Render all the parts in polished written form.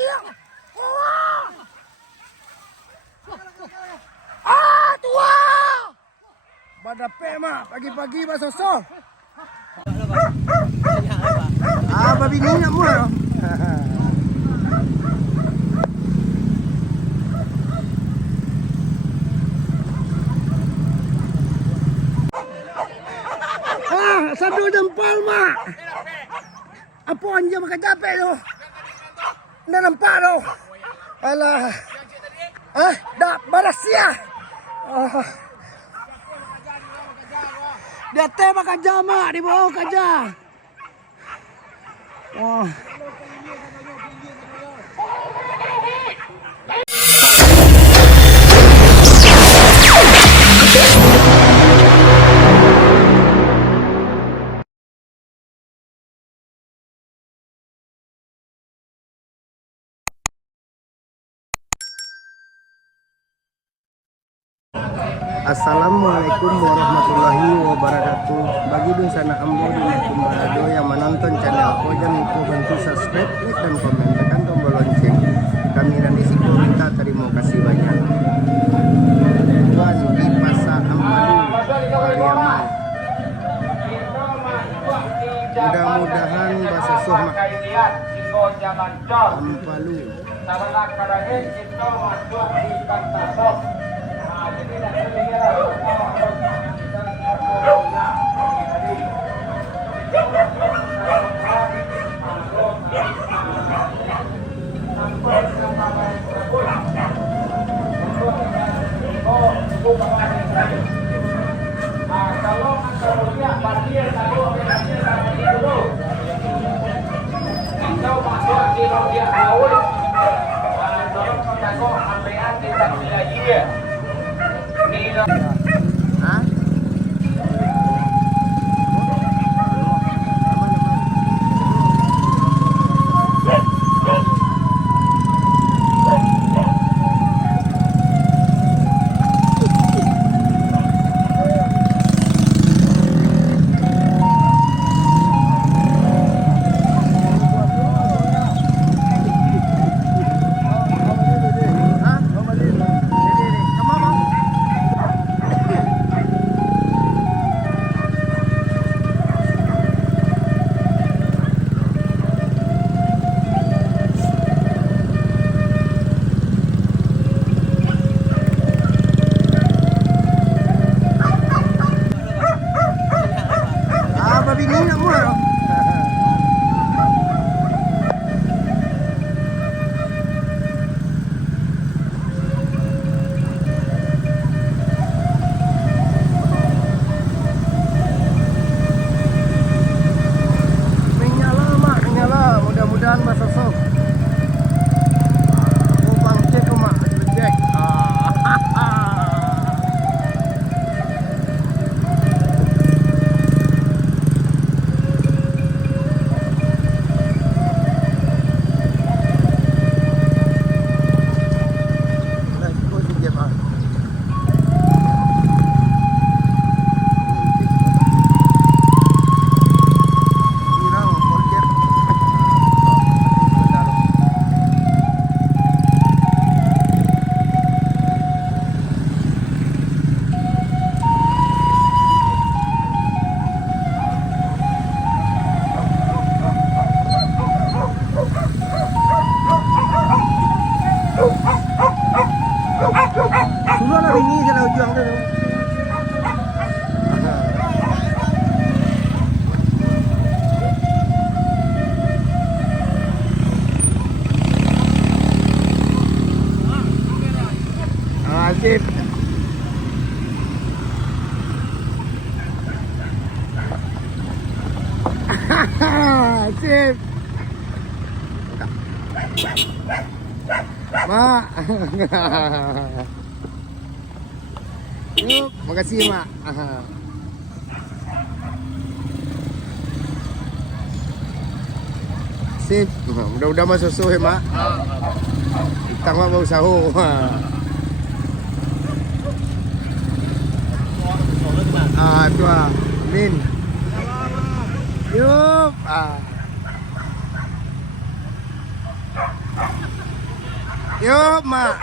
gila. Ah, tua. Badape mak, pagi-pagi Pak Soso. Ah, babi ni nak muat. Ah, satu jempol mak. Apa anja makan capek tu? Dah nampak tu. Alah. Ah, dah balas sia. Ah. Dia teh makan jama di bawah kaja. Wah. Assalamualaikum warahmatullahi wabarakatuh. Bagi dosana ambo di Kumbalado yang menonton channel aku, jangan lupa bantu subscribe, like dan komen, tekan tombol lonceng. Kami nanti siko minta terima kasih banyak. Tuan di Pasar Ampalu, Pariaman. Mudah-mudahan bahasa sohmak Ampalu. Sip. Sip. Mak. Yuk, makasih Mak. Sip. Mudah-mudahan masuk suhu ya Mak. Kita mah mau sahur. Ah, tu ah. Min. Yuk. Ah. Yuk, mak.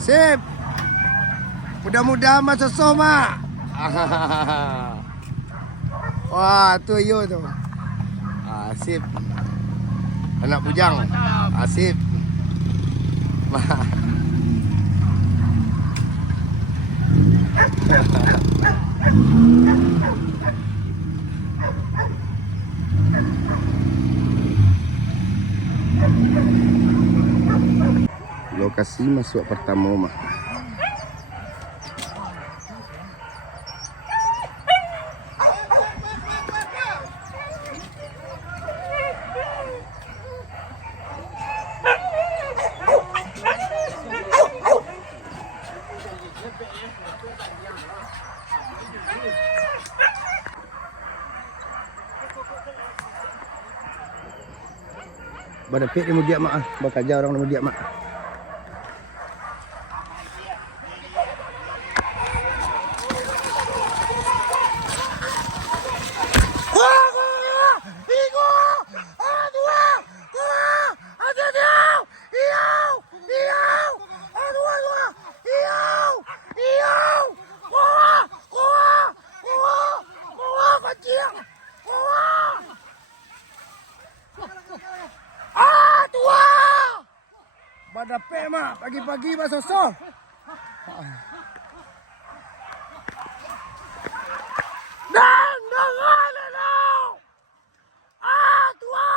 Sip. Mudah-mudahan masuk soma. Wah, tuh yuk tuh. Sip. Anak bujang. Sip. Lokasi masuk pertama, mak. Pada pek dia mudiak mak. Bakal ajar orang mudiak mak. Pada pek mak, pagi-pagi masuk soh. Dan dengar. Tua.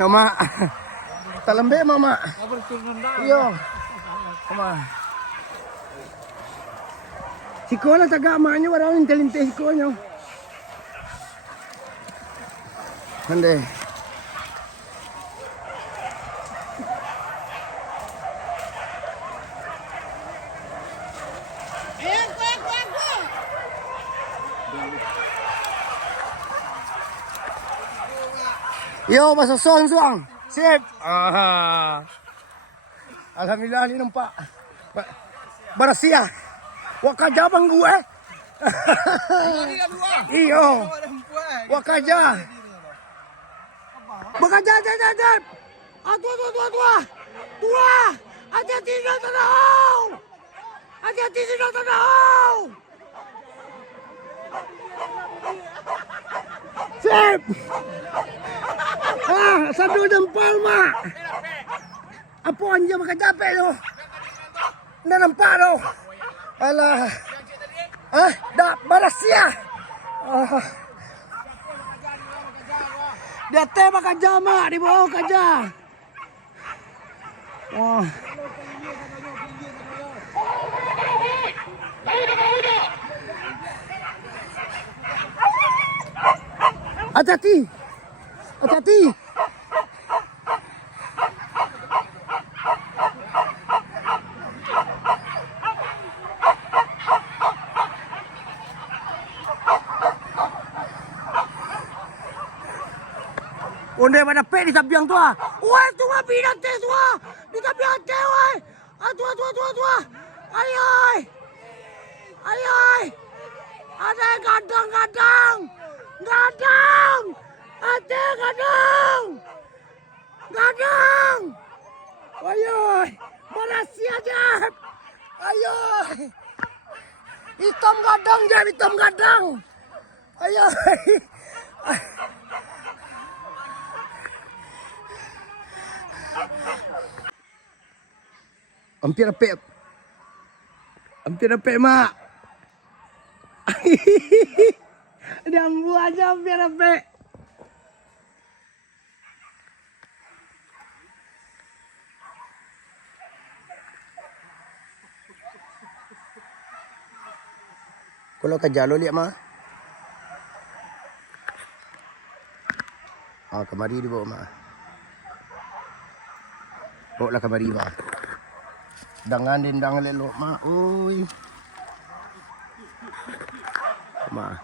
Sama. Tak lembek mama. Iya. Sama. Siko lah tagak maknya warang intelinte siko nyo. Hande. Yo, masuk suang. Sip. Alhamdulillah ni nampak. Barasia. Wakaja bang gue. Iyo. Wakaja. Wakaja. Tua. Hati-hati di tanah. Hati-hati di tanah. Sip. Satu jempol mak. Apa anja makan capek tu? Nggak nampak tu. Alah. Dah barasia. Dia teh makan jama di bawah kaja. Wah. Hati-hati. Hati-hati. Onde pada pek di sabiang tua. Woi, tua bidan teh tua. Di sabiang teh woi. Tua. Ayoy. Ada gadang. Ada gadang. Ayoy. Barasia jap. Ayoy. Hitam gadang. Ayoy. Hampir repek mak. Dambu aja hampir repek. Kalau ke jalur lihat mah. Kemari dibawa mak. Bawa lah kemari mak. Dangan dindang lelok mak. Oi. Mak.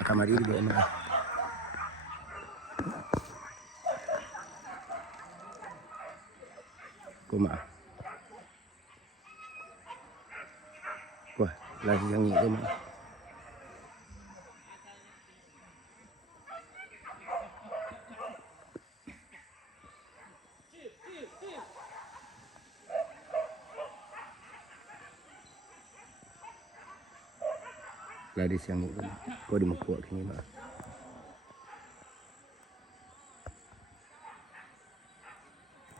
Kamari di bawah mah. Kumaha. Wah, lagi yang ini mah. Lari siang itu, kau di mekuak kini mah.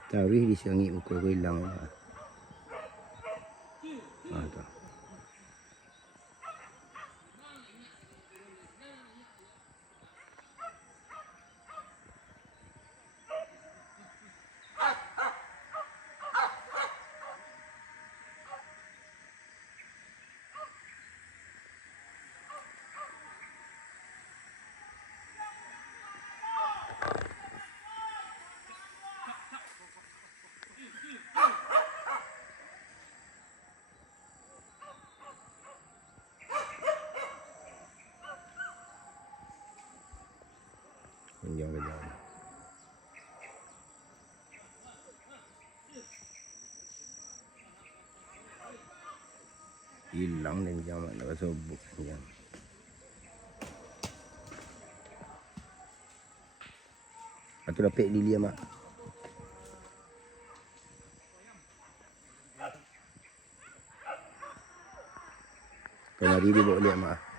Tapi di siang itu kau hilang mah. Mantap. Panjang ke jalan. Hilang dan jaman nak sobok panjang. Atau dapat di dia mak. Kamari di bawah dia mak.